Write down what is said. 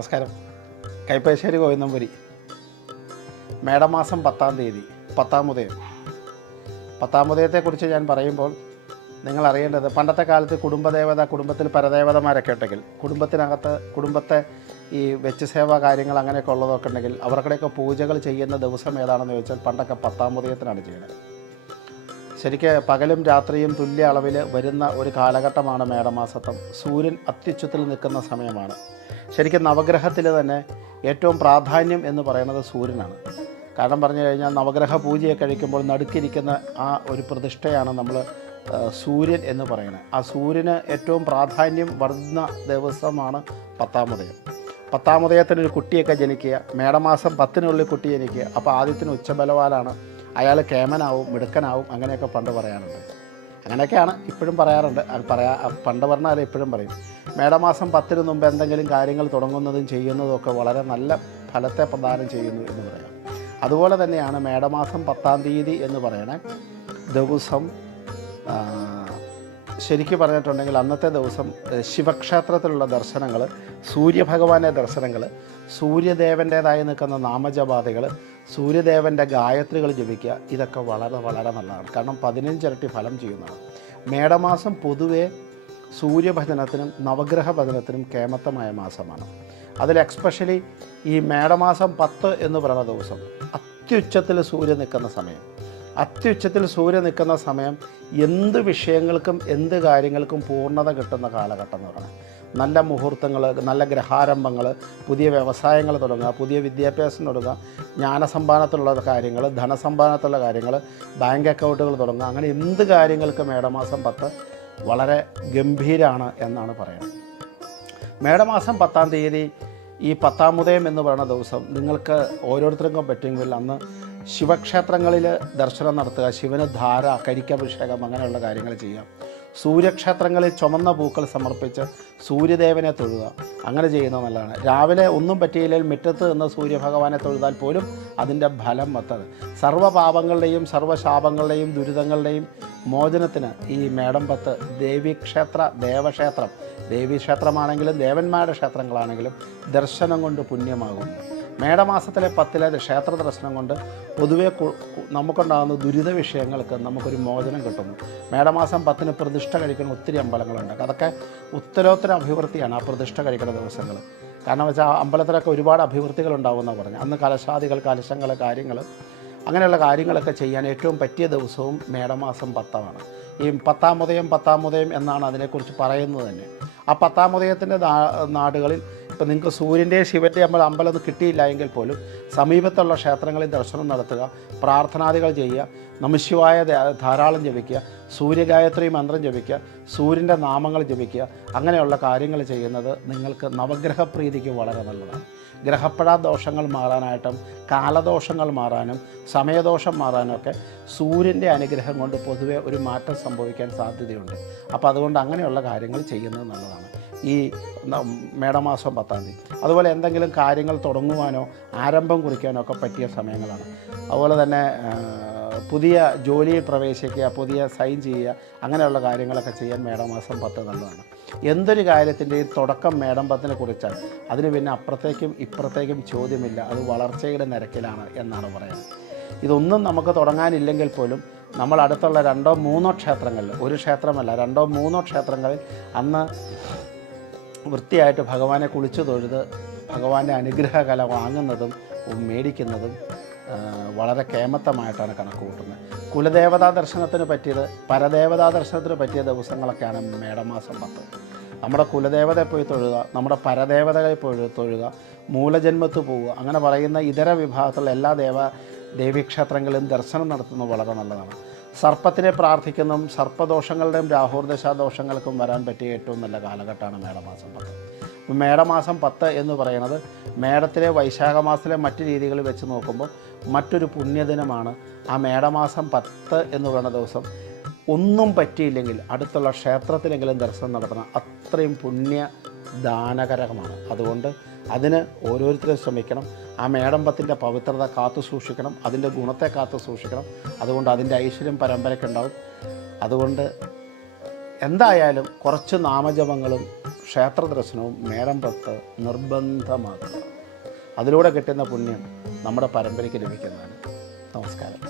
നമസ്കാരം. കൈപ്പശ്ശേരി ഗോവിന്ദംപുരി മേടമാസം പത്താം തീയതി പത്താം ഉദയം. പത്താം ഉദയത്തെക്കുറിച്ച് ഞാൻ പറയുമ്പോൾ നിങ്ങൾ അറിയേണ്ടത് പണ്ടത്തെ കാലത്ത് കുടുംബദേവത കുടുംബത്തിൽ പരദേവതമാരൊക്കെ ഉണ്ടെങ്കിൽ കുടുംബത്തിനകത്ത് കുടുംബത്തെ ഈ വെച്ച് സേവ കാര്യങ്ങൾ അങ്ങനെയൊക്കെ ഉള്ളതൊക്കെ ഉണ്ടെങ്കിൽ അവർക്കിടെയൊക്കെ പൂജകൾ ചെയ്യുന്ന ദിവസം ഏതാണെന്ന് ചോദിച്ചാൽ പണ്ടൊക്കെ പത്താം ഉദയത്തിനാണ് ചെയ്യുന്നത്. ശരിക്ക് പകലും രാത്രിയും തുല്യ അളവിൽ വരുന്ന ഒരു കാലഘട്ടമാണ് മേടമാസത്തം. സൂര്യൻ അത്യുച്ചത്തിൽ നിൽക്കുന്ന സമയമാണ്. ശരിക്കും നവഗ്രഹത്തിൽ തന്നെ ഏറ്റവും പ്രാധാന്യം എന്ന് പറയുന്നത് സൂര്യനാണ്. കാരണം പറഞ്ഞു കഴിഞ്ഞാൽ നവഗ്രഹ പൂജയൊക്കെ കഴിക്കുമ്പോൾ നടുക്കിരിക്കുന്ന ആ ഒരു പ്രതിഷ്ഠയാണ് നമ്മൾ സൂര്യൻ എന്ന് പറയുന്നത്. ആ സൂര്യന് ഏറ്റവും പ്രാധാന്യം വരുന്ന ദിവസമാണ് പത്താമുദയം. പത്താമുദയത്തിന് ഒരു കുട്ടിയൊക്കെ ജനിക്കുക മേടമാസം പത്തിനുള്ളിൽ കുട്ടി ജനിക്കുക അപ്പോൾ ആദ്യത്തിന് ഉച്ചബലവാലാണ്. അയാൾ കേമനാവും മിടുക്കനാവും അങ്ങനെയൊക്കെ പണ്ട് പറയാറുണ്ട്. അങ്ങനെയൊക്കെയാണ് ഇപ്പോഴും പറയാറുണ്ട്. പറയാ പണ്ട് പറഞ്ഞാൽ ഇപ്പോഴും പറയും. മേടമാസം പത്തിന് മുമ്പ് എന്തെങ്കിലും കാര്യങ്ങൾ തുടങ്ങുന്നതും ചെയ്യുന്നതും വളരെ നല്ല ഫലത്തെ പ്രദാനം ചെയ്യുന്നു എന്ന് പറയാം. അതുപോലെ തന്നെയാണ് മേടമാസം പത്താം തീയതി എന്ന് പറയണ. ദിവസം ശരിക്കും പറഞ്ഞിട്ടുണ്ടെങ്കിൽ അന്നത്തെ ദിവസം ശിവക്ഷേത്രത്തിലുള്ള ദർശനങ്ങൾ സൂര്യഭഗവാന്റെ ദർശനങ്ങൾ സൂര്യദേവന്റേതായി നിൽക്കുന്ന നാമജപാതകൾ സൂര്യദേവന്റെ ഗായത്രികൾ ജപിക്കുക ഇതൊക്കെ വളരെ വളരെ നല്ലതാണ്. കാരണം പതിനഞ്ചിരട്ടി ഫലം ചെയ്യുന്നതാണ്. മേടമാസം പൊതുവേ സൂര്യഭജനത്തിനും നവഗ്രഹ ഭജനത്തിനും കേമത്തമായ മാസമാണ്. അതിൽ എക്സ്പെഷ്യലി ഈ മേടമാസം പത്ത് എന്ന് പറയുന്ന ദിവസം അത്യുച്ചത്തിൽ സൂര്യൻ നിൽക്കുന്ന സമയം. അത്യുച്ചത്തിൽ സൂര്യൻ നിൽക്കുന്ന സമയം എന്ത് വിഷയങ്ങൾക്കും എന്ത് കാര്യങ്ങൾക്കും പൂർണത കിട്ടുന്ന കാലഘട്ടം എന്ന് നല്ല മുഹൂർത്തങ്ങൾ നല്ല ഗ്രഹാരംഭങ്ങൾ പുതിയ വ്യവസായങ്ങൾ തുടങ്ങുക പുതിയ വിദ്യാഭ്യാസം തുടങ്ങുക ജ്ഞാനസമ്പാദത്തിലുള്ള കാര്യങ്ങൾ ധനസമ്പാദത്തിലുള്ള കാര്യങ്ങൾ ബാങ്ക് അക്കൗണ്ടുകൾ തുടങ്ങുക അങ്ങനെ എന്ത് കാര്യങ്ങൾക്കും മേടമാസം പത്ത് വളരെ ഗംഭീരമാണ് എന്നാണ് പറയുന്നത്. മേടമാസം പത്താം തീയതി ഈ പത്താം ഉദയം എന്ന് പറയുന്ന ദിവസം നിങ്ങൾക്ക് ഓരോരുത്തർക്കും പറ്റുമെങ്കിൽ അന്ന് ശിവക്ഷേത്രങ്ങളിൽ ദർശനം നടത്തുക ശിവന് ധാര കരിക്കഭിഷേകം അങ്ങനെയുള്ള കാര്യങ്ങൾ ചെയ്യാം. സൂര്യക്ഷേത്രങ്ങളിൽ ചുമന്ന പൂക്കൾ സമർപ്പിച്ച് സൂര്യദേവനെ തൊഴുക. അങ്ങനെ ചെയ്യുന്നത് നല്ലതാണ്. രാവിലെ ഒന്നും പറ്റിയില്ലെങ്കിൽ മുറ്റത്ത് നിന്ന് സൂര്യഭഗവാനെ തൊഴുതാൽ പോലും അതിന്റെ ഫലം വത്തത് സർവപാപങ്ങളുടെയും സർവശാപങ്ങളുടെയും ദുരിതങ്ങളുടെയും മോചനത്തിന് ഈ മേടം പത്ത് ദേവീക്ഷേത്ര ദേവക്ഷേത്രം. ദേവീക്ഷേത്രമാണെങ്കിലും ദേവന്മാരുടെ ക്ഷേത്രങ്ങളാണെങ്കിലും ദർശനം കൊണ്ട് പുണ്യമാകും. മേടമാസത്തിലെ പത്തിലെ ക്ഷേത്ര ദർശനം കൊണ്ട് പൊതുവെ നമുക്കുണ്ടാകുന്ന ദുരിത വിഷയങ്ങൾക്ക് നമുക്കൊരു മോചനം കിട്ടുന്നു. മേടമാസം പത്തിന് പ്രതിഷ്ഠ കഴിക്കുന്ന ഒത്തിരി അമ്പലങ്ങളുണ്ട്. അതൊക്കെ ഉത്തരോത്തര അഭിവൃദ്ധിയാണ് ആ പ്രതിഷ്ഠ കഴിക്കുന്ന ദിവസങ്ങൾ. കാരണം വെച്ചാൽ അമ്പലത്തിലൊക്കെ ഒരുപാട് അഭിവൃദ്ധികൾ ഉണ്ടാവുമെന്നാണ് പറഞ്ഞത് അന്ന് കലശാദികൾ കലശങ്ങൾ കാര്യങ്ങൾ അങ്ങനെയുള്ള കാര്യങ്ങളൊക്കെ ചെയ്യാൻ ഏറ്റവും പറ്റിയ ദിവസവും മേടമാസം പത്തമാണ് ഈ പത്താമുദയം പത്താമുദയം എന്നാണ് അതിനെക്കുറിച്ച് പറയുന്നത് തന്നെ. ആ പത്താമുദയത്തിന്റെ നാടുകളിൽ ഇപ്പം നിങ്ങൾക്ക് സൂര്യന്റെ ശിവന്റെ നമ്മൾ അമ്പലം കിട്ടിയില്ല എങ്കിൽ പോലും സമീപത്തുള്ള ക്ഷേത്രങ്ങളിൽ ദർശനം നടത്തുക പ്രാർത്ഥനാദികൾ ചെയ്യുക നമശിവായ ധാരാളം ജപിക്കുക സൂര്യഗായത്രി മന്ത്രം ജപിക്കുക സൂര്യന്റെ നാമങ്ങൾ ജപിക്കുക അങ്ങനെയുള്ള കാര്യങ്ങൾ ചെയ്യുന്നത് നിങ്ങൾക്ക് നവഗ്രഹപ്രീതിക്ക് വളരെ നല്ലതാണ്. ഗ്രഹപ്പഴ ദോഷങ്ങൾ മാറാനായിട്ടും കാലദോഷങ്ങൾ മാറാനും സമയദോഷം മാറാനൊക്കെ സൂര്യന്റെ അനുഗ്രഹം കൊണ്ട് പൊതുവെ ഒരു മാറ്റം സംഭവിക്കാൻ സാധ്യതയുണ്ട്. അപ്പോൾ അതുകൊണ്ട് അങ്ങനെയുള്ള കാര്യങ്ങൾ ചെയ്യുന്നത് നല്ലതാണ്. ഈ മേടമാസം പത്താം തീയതി. അതുപോലെ എന്തെങ്കിലും കാര്യങ്ങൾ തുടങ്ങുവാനോ ആരംഭം കുറിക്കാനോ ഒക്കെ പറ്റിയ സമയങ്ങളാണ്. അതുപോലെ തന്നെ പുതിയ ജോലിയിൽ പ്രവേശിക്കുക പുതിയ സൈൻ ചെയ്യുക അങ്ങനെയുള്ള കാര്യങ്ങളൊക്കെ ചെയ്യാൻ മേടമാസം പത്ത് നല്ലതാണ്. എന്തൊരു കാര്യത്തിന്റെയും തുടക്കം മേടം പത്തിനെ കുറിച്ചാണ് അതിന് പിന്നെ അപ്പുറത്തേക്കും ഇപ്പുറത്തേക്കും ചോദ്യമില്ല. അത് വളർച്ചയുടെ നിരക്കിലാണ് എന്നാണ് പറയുന്നത്. ഇതൊന്നും നമുക്ക് തുടങ്ങാനില്ലെങ്കിൽ പോലും നമ്മൾ അടുത്തുള്ള രണ്ടോ മൂന്നോ ക്ഷേത്രങ്ങളിൽ ഒരു ക്ഷേത്രമല്ല രണ്ടോ മൂന്നോ ക്ഷേത്രങ്ങളിൽ അന്ന് വൃത്തിയായിട്ട് ഭഗവാനെ കുളിച്ചു തൊഴുത് ഭഗവാന്റെ അനുഗ്രഹ കല വാങ്ങുന്നതും മേടിക്കുന്നതും വളരെ കേമത്തമായിട്ടാണ് കണക്ക് കൂട്ടുന്നത്. കുലദേവതാ ദർശനത്തിന് പറ്റിയത് പരദേവതാ ദർശനത്തിന് പറ്റിയ ദിവസങ്ങളൊക്കെയാണ് മേടമാസം പത്ത്. നമ്മുടെ കുലദേവതയെ പോയി തൊഴുക നമ്മുടെ പരദേവതകളെ പോയി തൊഴുക മൂലജന്മത്ത് പോവുക അങ്ങനെ പറയുന്ന ഇതര വിഭാഗത്തിലുള്ള എല്ലാ ദേവ ദേവീക്ഷേത്രങ്ങളിലും ദർശനം നടത്തുന്നത് വളരെ നല്ലതാണ്. സർപ്പത്തിനെ പ്രാർത്ഥിക്കുന്നതും സർപ്പദോഷങ്ങളുടെയും രാഹുർദശാദോഷങ്ങൾക്കും വരാൻ പറ്റിയ ഏറ്റവും നല്ല കാലഘട്ടമാണ് മേടമാസം പത്ത്. മേടമാസം പത്ത് എന്ന് പറയുന്നത് മേടത്തിലെ വൈശാഖ മാസത്തിലെ മറ്റ് രീതികൾ വെച്ച് നോക്കുമ്പോൾ മറ്റൊരു പുണ്യദിനമാണ്. ആ മേടമാസം പത്ത് എന്ന് പറയുന്ന ദിവസം ഒന്നും പറ്റിയില്ലെങ്കിൽ അടുത്തുള്ള ക്ഷേത്രത്തിലെങ്കിലും ദർശനം നടത്തണം അത്രയും പുണ്യ ദാനകരമാണ് അതുകൊണ്ട് അതിന് ഓരോരുത്തരും ശ്രമിക്കണം. ആ മേടമ്പത്തിന്റെ പവിത്രത കാത്തു സൂക്ഷിക്കണം അതിന്റെ ഗുണത്തെ കാത്തു സൂക്ഷിക്കണം. അതുകൊണ്ട് അതിന്റെ ഐശ്വര്യം പരമ്പരയ്ക്കുണ്ടാവും അതുകൊണ്ട് എന്തായാലും കുറച്ച് നാമജപങ്ങളും ക്ഷേത്ര ദർശനവും മേടമ്പത്ത് നിർബന്ധമാക്കുക അതിലൂടെ കിട്ടുന്ന പുണ്യം നമ്മുടെ പരമ്പരയ്ക്ക് ലഭിക്കുന്നതാണ്. നമസ്കാരം.